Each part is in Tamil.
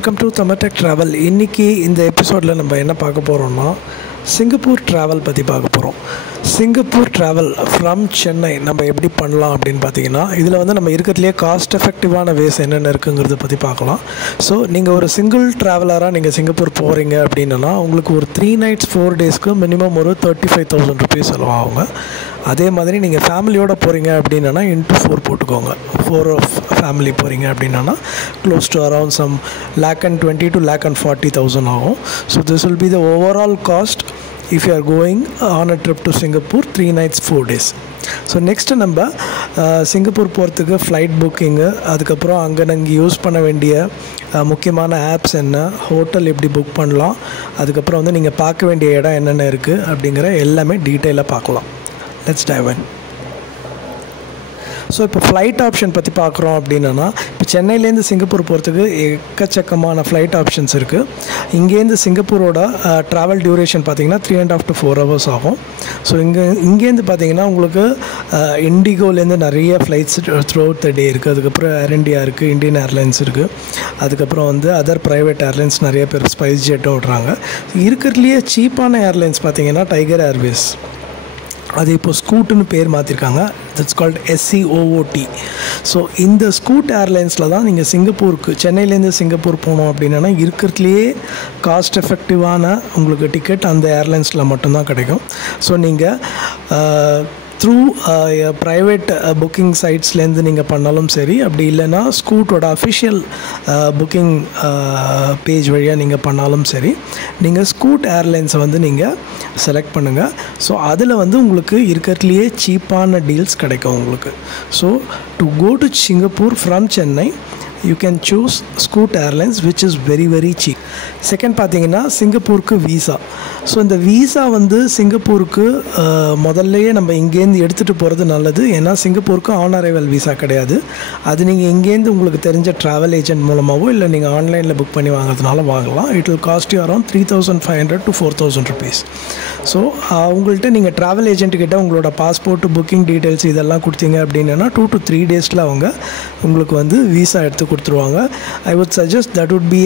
Welcome to Tamil Tech travel. இன்றைக்கி இந்த எபிசோடில் நம்ம என்ன பார்க்க போகிறோம்னா சிங்கப்பூர் ட்ராவல் பற்றி பார்க்க போகிறோம். சிங்கப்பூர் ட்ராவல் ஃப்ரம் சென்னை நம்ம எப்படி பண்ணலாம் அப்படின்னு பார்த்தீங்கன்னா, இதில் வந்து நம்ம இருக்கிறதுலே காஸ்ட் எஃபெக்டிவான வேஸ் என்னென்ன இருக்குங்கிறத பற்றி பார்க்கலாம். ஸோ நீங்கள் ஒரு சிங்கிள் ட்ராவலராக நீங்கள் சிங்கப்பூர் போகிறீங்க அப்படின்னா உங்களுக்கு ஒரு 3 nights 4 daysக்கு மினிமம் ஒரு 35,000 rupees செலவாகுங்க. அதே மாதிரி நீங்கள் ஃபேமிலியோடு போகிறீங்க அப்படின்னா இன்ட்டு 4 போட்டுக்கோங்க. 4 ஃபேமிலி போகிறீங்க அப்படின்னா close to around some $120,000 to $140,000 ஆகும். So this will be the overall cost if you are going on a trip to Singapore 3 nights 4 days. So next நம்ம சிங்கப்பூர் போகிறதுக்கு ஃப்ளைட் புக்கிங்கு, அதுக்கப்புறம் அங்கே நாங்கள் யூஸ் பண்ண வேண்டிய முக்கியமான ஆப்ஸ் என்ன, ஹோட்டல் எப்படி புக் பண்ணலாம், அதுக்கப்புறம் வந்து நீங்கள் பார்க்க வேண்டிய இடம் என்னென்ன இருக்குது அப்படிங்கிற எல்லாமே டீட்டெயிலாக பார்க்கலாம். Let's dive in. ஸோ இப்போ ஃப்ளைட் ஆப்ஷன் பற்றி பார்க்குறோம் அப்படின்னா, இப்போ சென்னையிலேருந்து சிங்கப்பூர் போகிறதுக்கு எக்கச்சக்கமான ஃப்ளைட் ஆப்ஷன்ஸ் இருக்குது. இங்கேருந்து சிங்கப்பூரோட ட்ராவல் டியூரேஷன் பார்த்திங்கன்னா 3.5 to 4 hours ஆகும். ஸோ இங்கேருந்து பார்த்திங்கன்னா உங்களுக்கு இண்டிகோலேருந்து நிறைய ஃப்ளைட்ஸ் த்ரூ அவுட் த டே இருக்குது. அதுக்கப்புறம் ஏர் இண்டியா இருக்குது, இந்தியன் ஏர்லைன்ஸ் இருக்குது, அதுக்கப்புறம் வந்து அதர் ப்ரைவேட் ஏர்லைன்ஸ் நிறைய பேர் ஸ்பைஸ் ஜெட்டும் விட்றாங்க. இருக்கிறதுலையே சீப்பான ஏர்லைன்ஸ் பார்த்திங்கன்னா டைகர் ஏர்வேஸ், அது இப்போ ஸ்கூட்டுன்னு பேர் மாற்றிருக்காங்க. That's called SCOOT. ஸோ இந்த ஸ்கூட் ஏர்லைன்ஸில் தான் நீங்கள் சிங்கப்பூருக்கு, சென்னையிலேருந்து சிங்கப்பூர் போகணும் அப்படின்னா இருக்கிறதுலையே காஸ்ட் எஃபெக்டிவான உங்களுக்கு டிக்கெட் அந்த ஏர்லைன்ஸில் மட்டும்தான் கிடைக்கும். ஸோ நீங்கள் த்ரூ ப்ரைவேட் புக்கிங் சைட்ஸ்லேருந்து நீங்கள் பண்ணாலும் சரி, அப்படி இல்லைன்னா ஸ்கூட்டோட அஃபிஷியல் புக்கிங் பேஜ் வழியாக நீங்கள் பண்ணாலும் சரி, நீங்கள் ஸ்கூட் ஏர்லைன்ஸை வந்து நீங்கள் செலக்ட் பண்ணுங்கள். ஸோ அதில் வந்து உங்களுக்கு இருக்கிறதுலையே சீப்பான டீல்ஸ் கிடைக்கும் உங்களுக்கு. So to go to Singapore from Chennai you can choose Scoot Airlines, which is very very cheap. Second பார்த்தீங்கன்னா சிங்கப்பூருக்கு வீசா. ஸோ இந்த வீசா வந்து சிங்கப்பூருக்கு முதல்லையே நம்ம இங்கேருந்து எடுத்துகிட்டு போகிறது நல்லது. ஏன்னா சிங்கப்பூருக்கு ஆன் அரைவல் வீசா கிடையாது. அது நீங்கள் இங்கேருந்து உங்களுக்கு தெரிஞ்ச ட்ராவல் ஏஜென்ட் மூலமாகவோ இல்லை நீங்கள் ஆன்லைனில் புக் பண்ணி வாங்குறதுனால வாங்கலாம். It will cost you around 3,500 to 4,000 rupees. So அவங்கள்ட்ட நீங்கள் ட்ராவல் ஏஜென்ட்டுக்கிட்ட உங்களோட பாஸ்போர்ட்டு புக்கிங் டீட்டெயில்ஸ் இதெல்லாம் கொடுத்தீங்க அப்படின்னா 2 to 3 daysல அவங்க உங்களுக்கு வந்து வீசா எடுத்து கொடுத்துருவாங்க. I would suggest that would be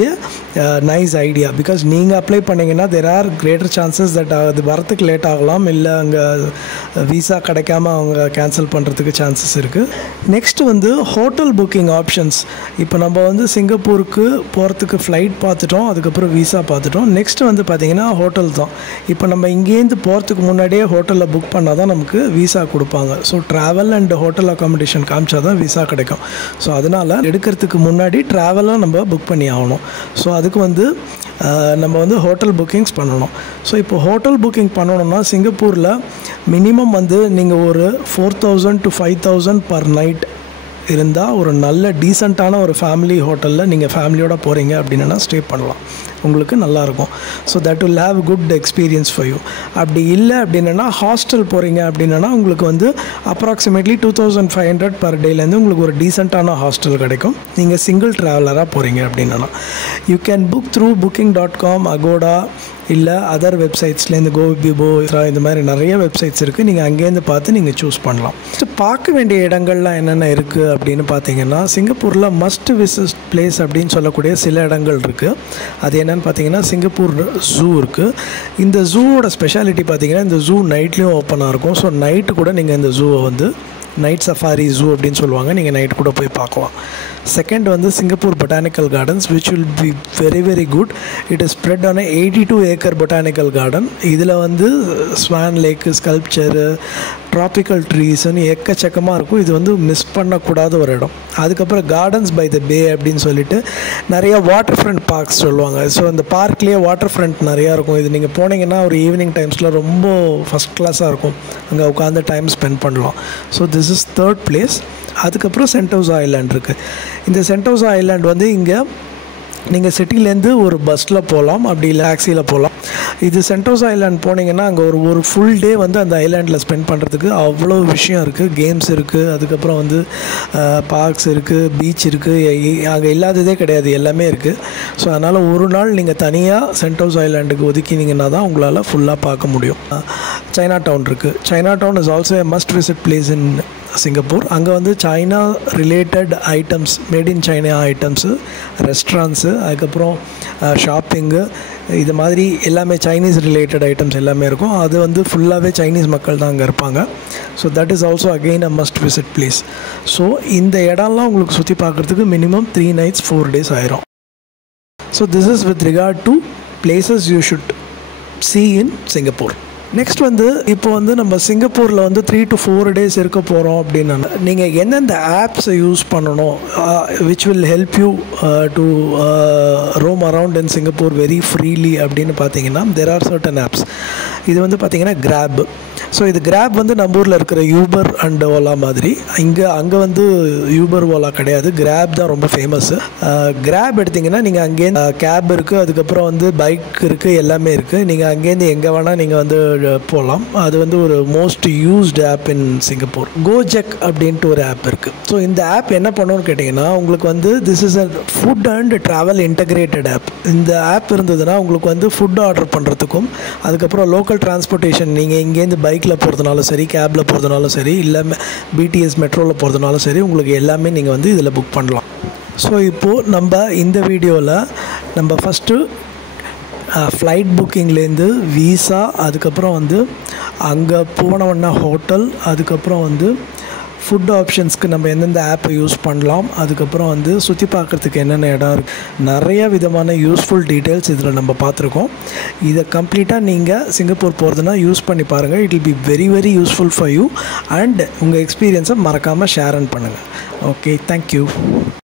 a nice idea, because நீங்கள் அப்ளை பண்ணிங்கன்னா there are greater chances that அது வரத்துக்கு லேட் ஆகலாம், இல்லை அங்கே வீசா கிடைக்காம அவங்க கேன்சல் பண்ணுறதுக்கு சான்சஸ் இருக்குது. நெக்ஸ்ட்டு வந்து ஹோட்டல் புக்கிங் ஆப்ஷன்ஸ். இப்போ நம்ம வந்து சிங்கப்பூருக்கு போகிறதுக்கு ஃப்ளைட் பார்த்துட்டோம், அதுக்கப்புறம் வீசா பார்த்துட்டோம். நெக்ஸ்ட்டு வந்து பார்த்திங்கன்னா ஹோட்டல் தான். இப்போ நம்ம இங்கேருந்து போகிறதுக்கு முன்னாடியே ஹோட்டலில் புக் பண்ணால் தான் நமக்கு வீசா கொடுப்பாங்க. So travel and hotel accommodation காமிச்சா தான் வீசா கிடைக்கும். ஸோ அதனால் எடுக்கிறதுக்கு முன்னாடி ட்ராவலாக நம்ம புக் பண்ணி ஆகணும். ஸோ அதுக்கு வந்து நம்ம வந்து ஹோட்டல் புக்கிங்ஸ் பண்ணணும். ஸோ இப்போ ஹோட்டல் புக்கிங் பண்ணணும்னா சிங்கப்பூரில் மினிமம் வந்து நீங்கள் ஒரு 4,000 to 5,000 per night இருந்தால் ஒரு நல்ல டீசெண்டான ஒரு ஃபேமிலி ஹோட்டலில் நீங்கள் ஃபேமிலியோடு போகிறீங்க அப்படின்னா ஸ்டே பண்ணலாம், உங்களுக்கு நல்லாயிருக்கும். So that will have good experience for you. அப்படி இல்லை அப்படின்னா ஹாஸ்டல் போகிறீங்க அப்படின்னா உங்களுக்கு வந்து அப்ராக்சிமேட்லி 2,500 per dayலேருந்து உங்களுக்கு ஒரு டீசெண்டான ஹாஸ்டல் கிடைக்கும் நீங்கள் சிங்கிள் ட்ராவலராக போகிறீங்க அப்படின்னா. You can book through booking.com, Agoda, இல்லை அதர் வெப்சைட்ஸ்லேருந்து கோபிபோ, இந்த மாதிரி நிறைய வெப்சைட்ஸ் இருக்குது. நீங்கள் அங்கேருந்து பார்த்து நீங்கள் சூஸ் பண்ணலாம். ஸோ பார்க்க வேண்டிய இடங்கள்லாம் என்னென்ன இருக்குது அப்படின்னு பார்த்தீங்கன்னா, சிங்கப்பூரில் மஸ்ட் விசிட் பிளேஸ் அப்படின்னு சொல்லக்கூடிய சில இடங்கள் இருக்குது. அது என்னென்னு பார்த்தீங்கன்னா, சிங்கப்பூர் ஜூ இருக்குது. இந்த ஜூவோட ஸ்பெஷாலிட்டி பார்த்தீங்கன்னா, இந்த ஜூ நைட்லேயும் ஓப்பனாக இருக்கும். ஸோ நைட்டு கூட நீங்கள் இந்த ஜூவை வந்து நைட் சஃபாரி ஜூ அப்படின்னு சொல்லுவாங்க, நீங்கள் நைட் கூட போய் பார்க்கலாம். செகண்ட் வந்து Singapore botanical gardens, which will be very very good. It is spread on a 82-acre botanical garden. இதில் வந்து ஸ்வான் லேக்கு, ஸ்கல்ப்சரு, ட்ராபிக்கல் ட்ரீஸ்ன்னு எக்கச்சக்கமாக இருக்கும். இது வந்து மிஸ் பண்ணக்கூடாத ஒரு இடம். அதுக்கப்புறம் கார்டன்ஸ் பை த பே அப்படின்னு சொல்லிட்டு நிறையா வாட்டர் ஃப்ரண்ட் பார்க்ஸ் சொல்லுவாங்க. ஸோ இந்த பார்க்லேயே வாட்டர் ஃப்ரண்ட் நிறையா இருக்கும். இது நீங்கள் போனீங்கன்னா ஒரு ஈவினிங் டைம்ஸில் ரொம்ப ஃபஸ்ட் கிளாஸாக இருக்கும், அங்கே உட்காந்து டைம் ஸ்பெண்ட் பண்ணலாம். So this is third place. அதுக்கப்புறம் சென்டோசா ஐலாண்ட் இருக்குது. இந்த சென்டோசா ஐலாண்ட் வந்து இங்கே நீங்கள் சிட்டிலேருந்து ஒரு பஸ்ஸில் போகலாம், அப்படி இல்லை டாக்ஸியில் போகலாம். இது சென்டோசா ஐலாண்ட் போனீங்கன்னா அங்கே ஒரு ஃபுல் டே வந்து அந்த ஐலாண்டில் ஸ்பெண்ட் பண்ணுறதுக்கு அவ்வளோ விஷயம் இருக்குது. கேம்ஸ் இருக்குது, அதுக்கப்புறம் வந்து பார்க்ஸ் இருக்குது, பீச் இருக்குது, அங்கே இல்லாததே கிடையாது, எல்லாமே இருக்குது. ஸோ அதனால் ஒரு நாள் நீங்கள் தனியாக சென்டோசா ஐலாண்டுக்கு ஒதுக்கினீங்கன்னா தான் உங்களால் ஃபுல்லாக பார்க்க முடியும். சைனா டவுன் இருக்குது. China town is also a must visit place in Singapore. அங்கே வந்து China related items, made in China items, restaurants, அதுக்கப்புறம் ஷாப்பிங்கு, இது மாதிரி எல்லாமே சைனீஸ் ரிலேட்டட் ஐட்டம்ஸ் எல்லாமே இருக்கும். அது வந்து ஃபுல்லாகவே சைனீஸ் மக்கள் தான் அங்கே இருப்பாங்க. So that is also again a must visit place. ஸோ இந்த இடம்லாம் உங்களுக்கு சுற்றி பார்க்குறதுக்கு மினிமம் 3 nights 4 days ஆயிரும். So this is with regard to places you should see in Singapore. Next வந்து இப்போ வந்து நம்ம சிங்கப்பூரில் வந்து 3 to 4 days இருக்க போகிறோம் அப்படின்னா நீங்கள் எந்தெந்த ஆப்ஸை யூஸ் பண்ணணும், which will help you to Rome around in Singapore very freely அப்படின்னு பார்த்தீங்கன்னா there are certain apps. இது வந்து பார்த்தீங்கன்னா கிராப். ஸோ இது கிராப் வந்து நம்ம ஊரில் இருக்கிற யூபர் அண்ட் ஓலா மாதிரி. அங்கே வந்து யூபர் ஓலா கிடையாது, கிராப் தான் ரொம்ப ஃபேமஸ்ஸு. கிராப் எடுத்திங்கன்னா நீங்கள் அங்கேருந்து கேப் இருக்குது, அதுக்கப்புறம் வந்து பைக் இருக்குது, எல்லாமே இருக்குது. நீங்கள் அங்கேருந்து எங்கே வேணால் நீங்கள் வந்து போகலாம். அது வந்து ஒரு most used app in Singapore. Gojek அப்படின்ட்டு ஒரு ஆப் இருக்குது. ஸோ இந்த ஆப் என்ன பண்ணணும்னு கேட்டிங்கன்னா உங்களுக்கு வந்து this is a food and travel integrated app. இந்த ஆப் இருந்ததுன்னா உங்களுக்கு வந்து ஃபுட் ஆர்டர் பண்ணுறதுக்கும், அதுக்கப்புறம் லோக்கல் டிரான்ஸ்போர்ட்டேஷன், நீங்கள் இங்கேருந்து பைக்கில் போகிறதுனாலும் சரி, கேபில் போகிறதுனாலும் சரி, இல்லை பிடிஎஸ் மெட்ரோவில் போகிறதுனாலும் சரி, உங்களுக்கு எல்லாமே நீங்கள் வந்து இதில் புக் பண்ணலாம். ஸோ இப்போது நம்ம இந்த வீடியோவில் நம்ம ஃபஸ்ட்டு ஃப்ளைட் புக்கிங்லேருந்து வீசா, அதுக்கப்புறம் வந்து அங்கே போனவொன்னே ஹோட்டல், அதுக்கப்புறம் வந்து ஃபுட் ஆப்ஷன்ஸ்க்கு நம்ம எந்தெந்த ஆப்பை யூஸ் பண்ணலாம், அதுக்கப்புறம் வந்து சுற்றி பார்க்குறதுக்கு என்னென்ன இடம் இருக்குது, நிறைய விதமான யூஸ்ஃபுல் டீட்டெயில்ஸ் இதில் நம்ம பார்த்துருக்கோம். இதை கம்ப்ளீட்டாக நீங்கள் சிங்கப்பூர் போகிறதுனா யூஸ் பண்ணி பாருங்கள். It will be very very useful for you. And உங்கள் எக்ஸ்பீரியன்ஸை மறக்காமல் ஷேர் பண்ணுங்கள். Okay, thank you.